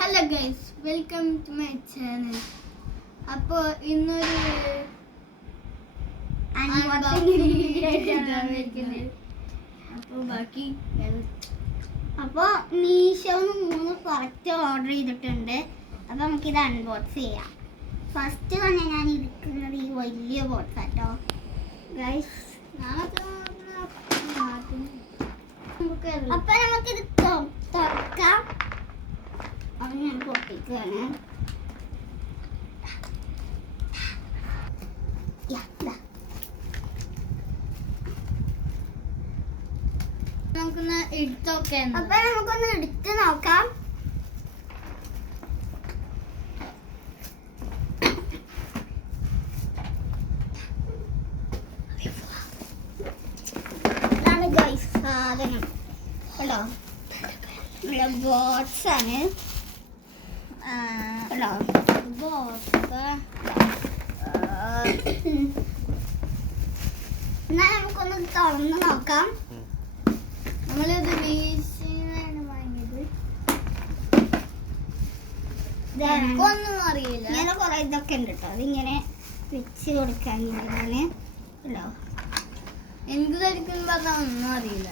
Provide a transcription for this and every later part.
Hello guys, welcome to my channel. അപ്പോൾ ഇന്നൊരു അപ്പോൾ മീഷോന്ന് 3 പ്രൊഡക്റ്റ് ഓർഡർ ചെയ്തിട്ടുണ്ട്. അപ്പോൾ നമുക്കിത് അൺബോക്സ് ചെയ്യാം. ഫസ്റ്റ് തന്നെ ഞാൻ എടുക്കുന്നത് ഈ വലിയ ബോക്സ് ആട്ടോ ഗൈസ്. അപ്പോൾ നമുക്കിത് തുറക്കാം. അത് ഞാൻ പൊട്ടിക്കുകയാണ്. നമുക്കൊന്ന് എടുത്തൊക്കെ. അപ്പൊ നമുക്കൊന്ന് എടുത്ത് നോക്കാം. ഇതാണ് ഗൈസ് സാധനം. ഹലോ ബോക്സ് ആണ്. ഹലോ എന്നാൽ നമുക്കൊന്ന് തുറന്ന് നോക്കാം. നമ്മളിത് മീശോന്നാണ് വാങ്ങിയത്. ഒന്നും അറിയില്ല. ഇങ്ങനെ കുറെ ഇതൊക്കെ ഉണ്ട് കേട്ടോ. അതിങ്ങനെ വെച്ച് കൊടുക്കാൻ ഇങ്ങനെ. ഹലോ എന്ത് ധരിക്കും പറഞ്ഞാൽ ഒന്നും അറിയില്ല.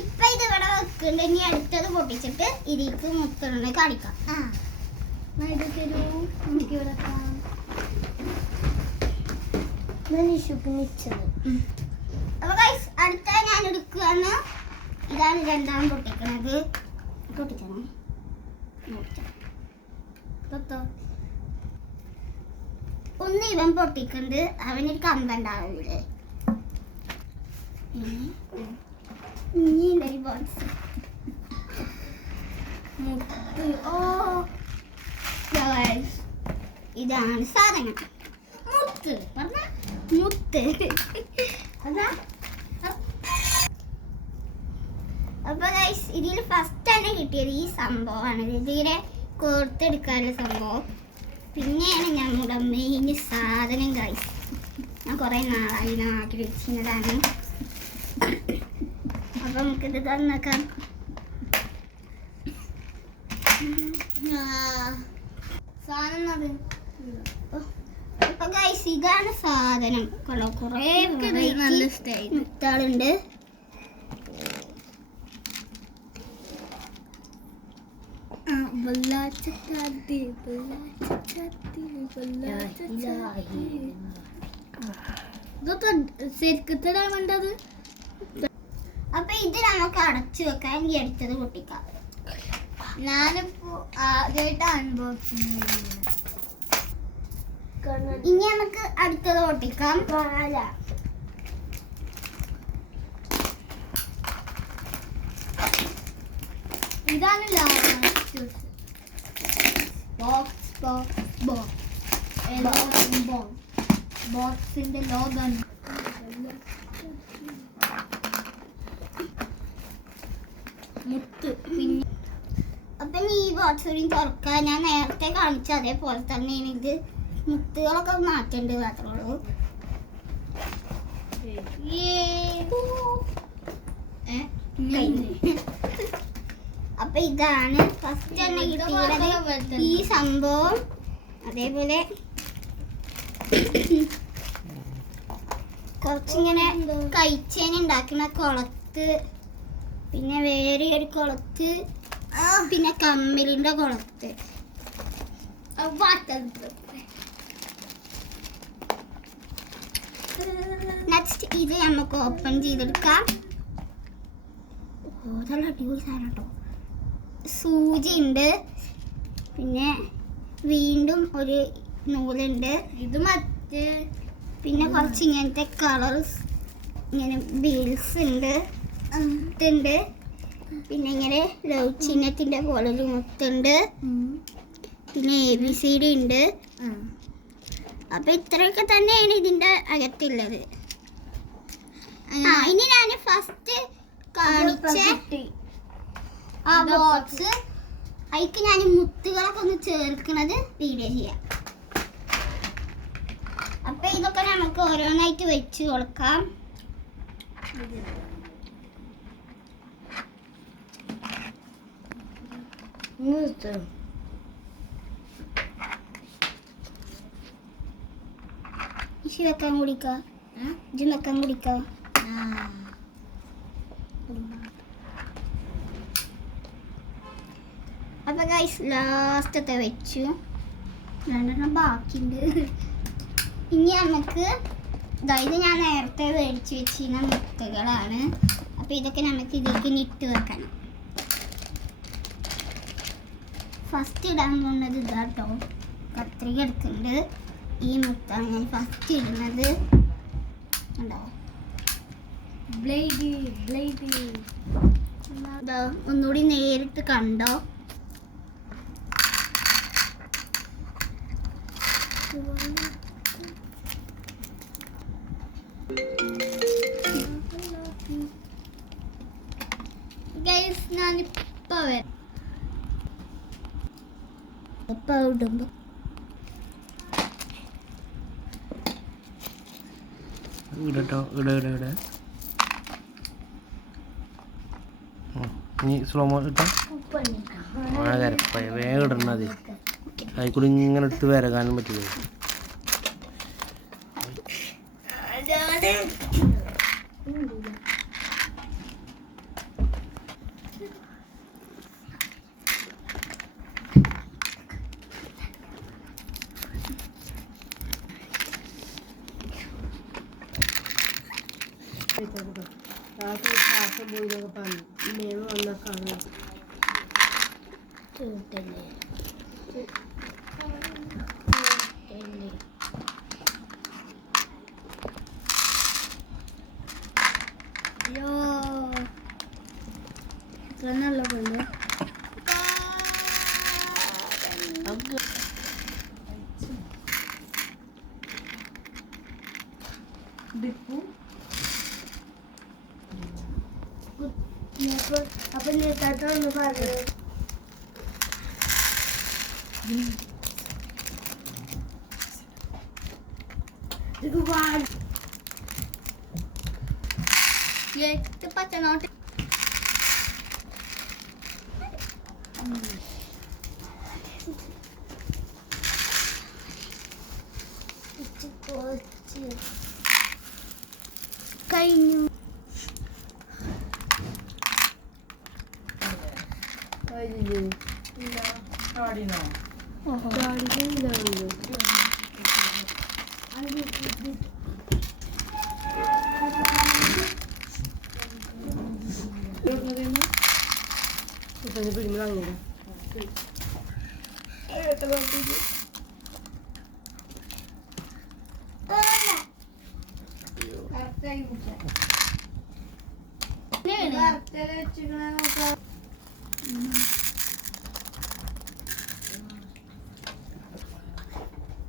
ഇപ്പൊ ഇത് ഇവിടെ വെക്കുന്നുണ്ട്. ഇനി അടുത്തത് പൊട്ടിച്ചിട്ട് ഇതിക്ക് മുത്തുണ്ട് കാണിക്കാം. ഇത് തരൂ, നമുക്ക് ഇവിടെ കാണാം. അപ്പൊ ഗൈസ് അടുത്ത ഞാൻ എടുക്കുകയാണ്. ഇതാണ് രണ്ടാം പൊട്ടിക്കണത്. പൊട്ടിക്കണം. ഒന്ന് ഇവൻ പൊട്ടിക്കുന്നുണ്ട്. അവനൊരു കമ്പണ്ടാവില്ലേ. ഇനി ബോക്സ് ഇതാണ് സാധനം. മുത്ത് പറഞ്ഞ മുത്ത്. അപ്പൊ ഗൈസ് ഇതിൽ ഫസ്റ്റ് തന്നെ കിട്ടിയത് ഈ സംഭവമാണ്. ഇതിനെ കോർത്തെടുക്കാനുള്ള സംഭവം. പിന്നെയാണ് ഞങ്ങളുടെ മെയിൻ സാധനം ഗൈസ്. ഞാൻ കുറെ നാളായി ആക്കി വെച്ചിരുന്നതാണ്. അപ്പൊ നമുക്കിത് തന്നേക്കാം. സാധനം അപ്പൊ ഗൈസ് ഇതാണ് സാധനം. കുറെ നല്ല സ്റ്റൈൽ മുത്താളുണ്ട്. ഇതൊക്കെ ശരിക്കത്തെ വേണ്ടത്. അപ്പൊ ഇത് നമുക്ക് അടച്ചു വെക്കാൻ ഈ അടുത്തത് പൊട്ടിക്കാം. ഞാനിപ്പോ ആദ്യമായിട്ട് അൺബോക്സിങ് ചെയ്യുന്നത്. ഇനി നമുക്ക് അടുത്തത് പൊട്ടിക്കാം. ഇതാണ് ബോക്സിന്റെ ലോഗാണ്. മുത്ത്. പിന്നെ അപ്പൊ ഈ ബോക്സ് കൂടി തുറക്കാൻ ഞാൻ നേരത്തെ കാണിച്ച അതേപോലെ തന്നെയാണ്. ഇത് മുത്തുകളൊക്കെ മാറ്റേണ്ടത് മാത്രമേ ഉള്ളൂ. അപ്പൊ ഇതാണ് ഫസ്റ്റ് തന്നെ കിട്ടിയത് ഈ സംഭവം. അതേപോലെ കുറച്ചിങ്ങനെ കഴിച്ചേന ഉണ്ടാക്കുന്ന കുളത്ത്, പിന്നെ വേറെ ഒരു കുളത്ത്, പിന്നെ കമ്പിലിന്റെ കുളത്ത്. നെക്സ്റ്റ് ഇത് നമുക്ക് ഓപ്പൺ ചെയ്തെടുക്കാം. നല്ല അടിപൊളി സാധനം കേട്ടോ. സൂചി ഉണ്ട്. പിന്നെ വീണ്ടും ഒരു നൂലുണ്ട്. ഇത് മറ്റേ പിന്നെ കുറച്ച് ഇങ്ങനത്തെ കളേഴ്സ്, ഇങ്ങനെ ബീഡ്സ് ഉണ്ട്. ഇതുണ്ട്. പിന്നെ ഇങ്ങനെ ലവ് ചിഹ്നത്തിന്റെ പോലെ ഒരു മുത്തുണ്ട്. പിന്നെ ABCD ഉണ്ട്. അപ്പൊ ഇത്രയൊക്കെ തന്നെയാണ് ഇതിന്റെ അകത്തുള്ളത്. ഇനി ഞാൻ ഫസ്റ്റ് കാണിച്ച ആ ബോക്സ് അതിക്ക് ഞാൻ മുത്തുകളൊക്കെ ഒന്ന് ചേർക്കണത് വീഡിയോ ചെയ്യാം. അപ്പൊ ഇതൊക്കെ നമുക്ക് ഓരോന്നായിട്ട് വെച്ച് കൊടുക്കാം. ഇഷി വെക്കാൻ കുടിക്ക ഇജ് വെക്കാൻ കുടിക്ക അപ്പൊ ഗൈസ് ലാസ്റ്റത്തെ വെച്ചു 2 ബാക്കിയുണ്ട്. ഇനി നമുക്ക് ഇത് ഞാൻ നേരത്തെ മേടിച്ച് വെച്ചിരുന്ന മുട്ടകളാണ്. അപ്പൊ ഇതൊക്കെ നമുക്ക് ഇതിലേക്ക് ഇട്ട് വെക്കണം. ഫസ്റ്റ് ഇടാൻ പോകുന്നത് ഇതാട്ടോ, കത്രിക എടുക്കുന്നുണ്ട്. ഈ മുത്താണ് ഞാൻ ഫസ്റ്റ് ഇടുന്നത്. ഉണ്ടോ ഒന്നുകൂടി നേരിട്ട് കണ്ടോ. ഞാനിപ്പോ ഇടുമ്പോ ഇടട്ടോ ഇട ഇനി സ്ലോമോ ഇട്ടോ. വേഗം ഇടണത് അതിൽക്കൂടി ഇങ്ങനെ എടുത്ത് വരകാനും പറ്റില്ല. നല്ല പോലെ അപ്പൊ നേതാട്ടൊന്ന് പറഞ്ഞു പച്ചനോട്ട് കഴിഞ്ഞു.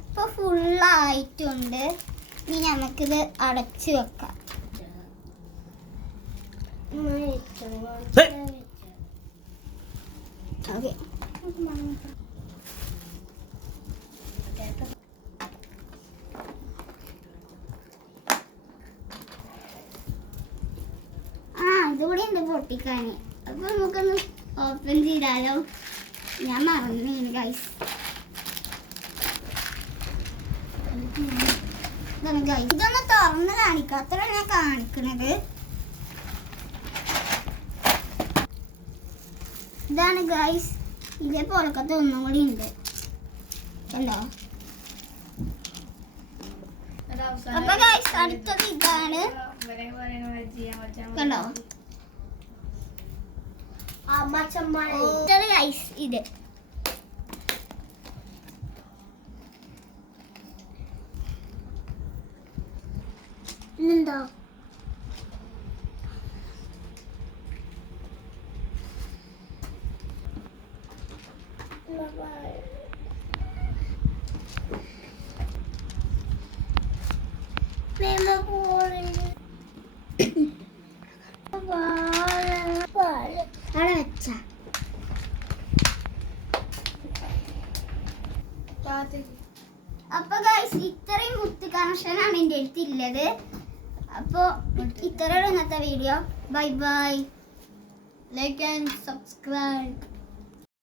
ഇപ്പൊ ഫുള്ളായിട്ടുണ്ട്. ഇനി നമുക്കിത് അടച്ചു വെക്കാം. ഓക്കെ ഇതുകൂടി ഉണ്ട് പൊട്ടിക്കാന്. അപ്പൊ നമുക്കൊന്ന് ഓപ്പൺ ചെയ്താലോ. ഞാൻ മറന്നു ഗൈസ്. ഇതൊന്ന് തുറന്ന് കാണിക്കാം. അത്ര ഞാൻ കാണിക്കണത്. ഇതാണ് ഗൈസ്. ഇതേപോലൊക്കെ ഒന്നും കൂടി ഉണ്ട്. കണ്ടോ? അപ്പൊ ഗൈസ് അടുത്തത് ഇതാണ്. കണ്ടോ? ഗൈസ് ഇത് ഇന്നുണ്ടോ? അവിടെ വെച്ച അപ്പൊ ഗൈസ് ഇത്രയും മുത്ത് കണക്ഷനാണ് എൻ്റെ അടുത്തുള്ളത്. അപ്പോൾ ഇത്രയുള്ള ഇന്നത്തെ video. Bye bye. Like and subscribe.